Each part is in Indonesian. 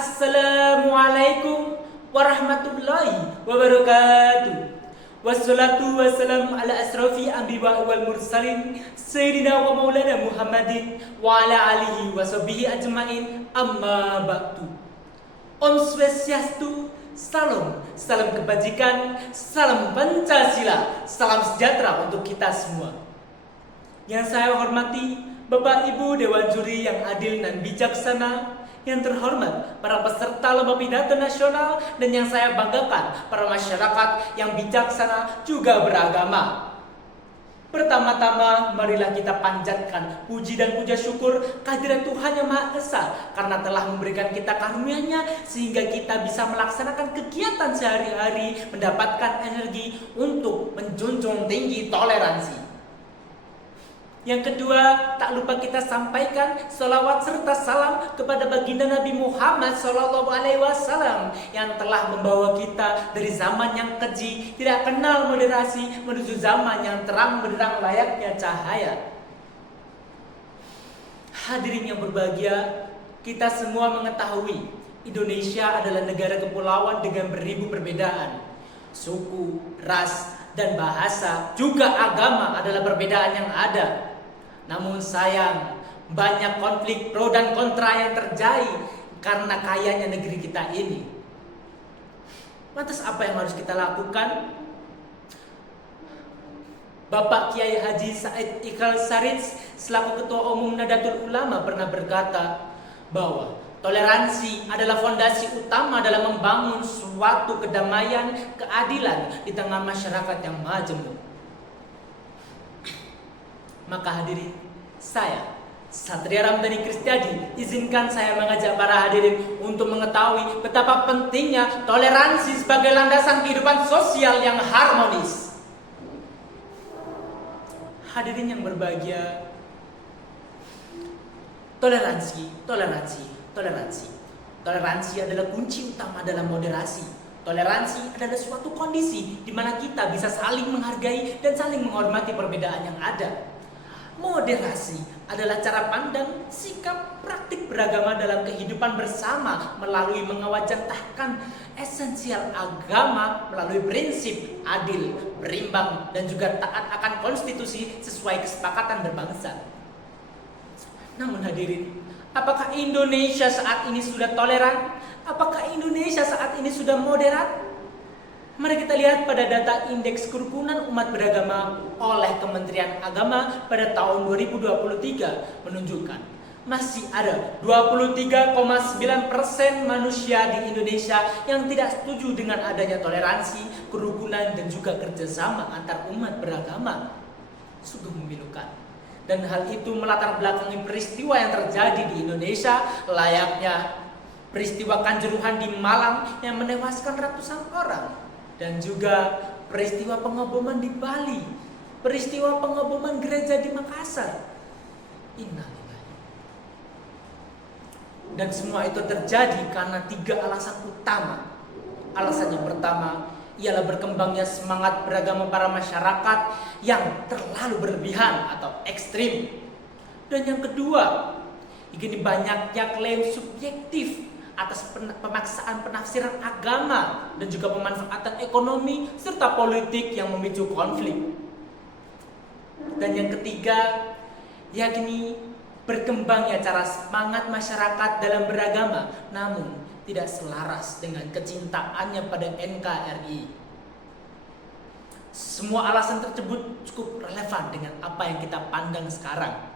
Assalamualaikum warahmatullahi wabarakatuh. Wassalatu wassalamu ala asrafi anbiya wal mursalin Sayyidina wa maulana Muhammadin wa ala alihi wa sahbihi ajmain, amma ba'du. Om Swastiastu, salam kebajikan, salam Pancasila, salam sejahtera untuk kita semua. Yang saya hormati Bapak Ibu Dewan Juri yang adil dan bijaksana, yang terhormat para peserta lomba pidato nasional, dan yang saya banggakan para masyarakat yang bijaksana juga beragama. Pertama-tama marilah kita panjatkan puji dan puja syukur kehadirat Tuhan Yang Maha Esa karena telah memberikan kita karunia-Nya sehingga kita bisa melaksanakan kegiatan sehari-hari, mendapatkan energi untuk menjunjung tinggi toleransi. Yang kedua, tak lupa kita sampaikan salawat serta salam kepada baginda Nabi Muhammad SAW yang telah membawa kita dari zaman yang keji, tidak kenal moderasi, menuju zaman yang terang benderang layaknya cahaya. Hadirin yang berbahagia, kita semua mengetahui Indonesia adalah negara kepulauan dengan beribu perbedaan. Suku, ras, dan bahasa, juga agama adalah perbedaan yang ada. Namun sayang, banyak konflik pro dan kontra yang terjadi karena kayanya negeri kita ini. Lantas apa yang harus kita lakukan? Bapak Kiai Haji Said Iqbal Sarits selaku Ketua Umum Nahdlatul Ulama pernah berkata bahwa toleransi adalah fondasi utama dalam membangun suatu kedamaian, keadilan di tengah masyarakat yang majemuk. Maka hadirin, saya Satria Ramdhani Kristiadi, izinkan saya mengajak para hadirin untuk mengetahui betapa pentingnya toleransi sebagai landasan kehidupan sosial yang harmonis. Hadirin yang berbahagia, toleransi adalah kunci utama dalam moderasi. Toleransi adalah suatu kondisi di mana kita bisa saling menghargai dan saling menghormati perbedaan yang ada. Moderasi adalah cara pandang, sikap, praktik beragama dalam kehidupan bersama melalui mengawajantahkan esensial agama melalui prinsip adil, berimbang, dan juga taat akan konstitusi sesuai kesepakatan berbangsa. Namun hadirin, apakah Indonesia saat ini sudah toleran? Apakah Indonesia saat ini sudah moderat? Mari kita lihat pada data Indeks Kerukunan Umat Beragama oleh Kementerian Agama pada tahun 2023 menunjukkan masih ada 23,9% manusia di Indonesia yang tidak setuju dengan adanya toleransi, kerukunan, dan juga kerjasama antar umat beragama. Sungguh memilukan. Dan hal itu melatar belakangi peristiwa yang terjadi di Indonesia, layaknya peristiwa Kanjuruhan di Malang yang menewaskan ratusan orang. Dan juga peristiwa pengeboman di Bali, peristiwa pengeboman gereja di Makassar. Innalillahi. Dan semua itu terjadi karena 3 alasan utama. Alasan yang pertama ialah berkembangnya semangat beragama para masyarakat yang terlalu berlebihan atau ekstrim. Dan yang kedua, ini banyaknya klaim subjektif atas pemaksaan penafsiran agama dan juga pemanfaatan ekonomi serta politik yang memicu konflik. Dan yang ketiga, yakni berkembangnya cara semangat masyarakat dalam beragama namun tidak selaras dengan kecintaannya pada NKRI. Semua alasan tersebut cukup relevan dengan apa yang kita pandang sekarang.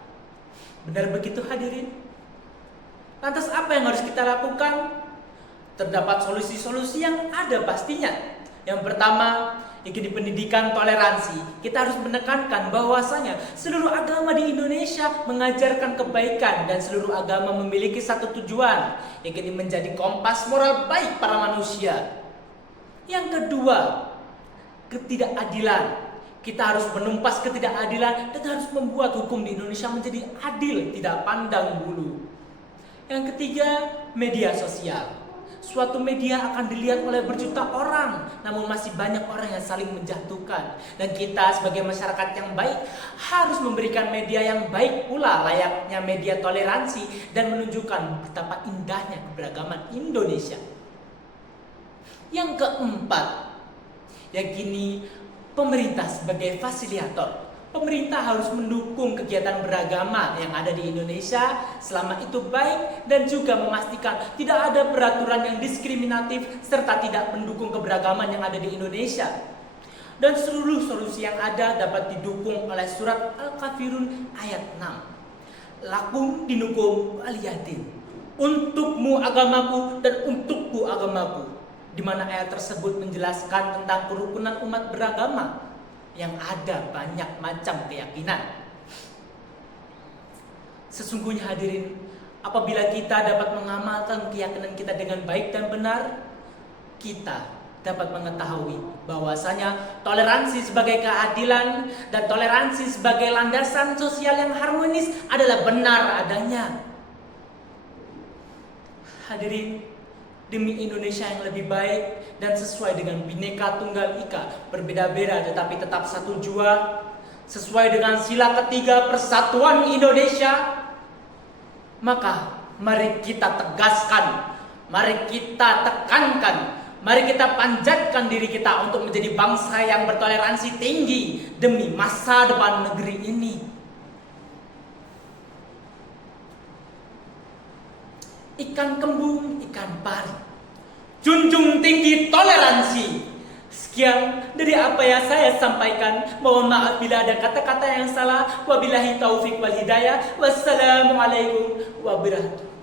Benar begitu hadirin? Lantas apa yang harus kita lakukan? Terdapat solusi-solusi yang ada pastinya. Yang pertama, di pendidikan toleransi. Kita harus menekankan bahwasanya seluruh agama di Indonesia mengajarkan kebaikan dan seluruh agama memiliki satu tujuan, yakni menjadi kompas moral baik para manusia. Yang kedua, ketidakadilan. Kita harus menumpas ketidakadilan dan harus membuat hukum di Indonesia menjadi adil, tidak pandang bulu. Yang ketiga, media sosial. Suatu media akan dilihat oleh berjuta orang, namun masih banyak orang yang saling menjatuhkan. Dan kita sebagai masyarakat yang baik harus memberikan media yang baik pula, layaknya media toleransi dan menunjukkan betapa indahnya keberagaman Indonesia. Yang keempat, yakini pemerintah sebagai fasilitator. Pemerintah harus mendukung kegiatan beragama yang ada di Indonesia selama itu baik dan juga memastikan tidak ada peraturan yang diskriminatif serta tidak mendukung keberagaman yang ada di Indonesia. Dan seluruh solusi yang ada dapat didukung oleh surat Al-Kafirun ayat 6. Lakum dinukum waliyadin. Untukmu agamaku dan untukku agamaku. Di mana ayat tersebut menjelaskan tentang kerukunan umat beragama yang ada banyak macam keyakinan. Sesungguhnya hadirin, apabila kita dapat mengamalkan keyakinan kita dengan baik dan benar, kita dapat mengetahui bahwasanya toleransi sebagai keadilan dan toleransi sebagai landasan sosial yang harmonis adalah benar adanya. Hadirin, demi Indonesia yang lebih baik dan sesuai dengan Bhinneka Tunggal Ika, berbeda-beda tetapi tetap satu jua, sesuai dengan sila ketiga Persatuan Indonesia, maka mari kita tegaskan, mari kita tekankan, mari kita panjatkan diri kita untuk menjadi bangsa yang bertoleransi tinggi demi masa depan negeri ini. Ikan kembung, ikan pari, junjung tinggi toleransi. Sekian dari apa yang saya sampaikan. Mohon maaf bila ada kata-kata yang salah. Wabillahi taufik wal hidayah. Wassalamualaikum wabarakatuh.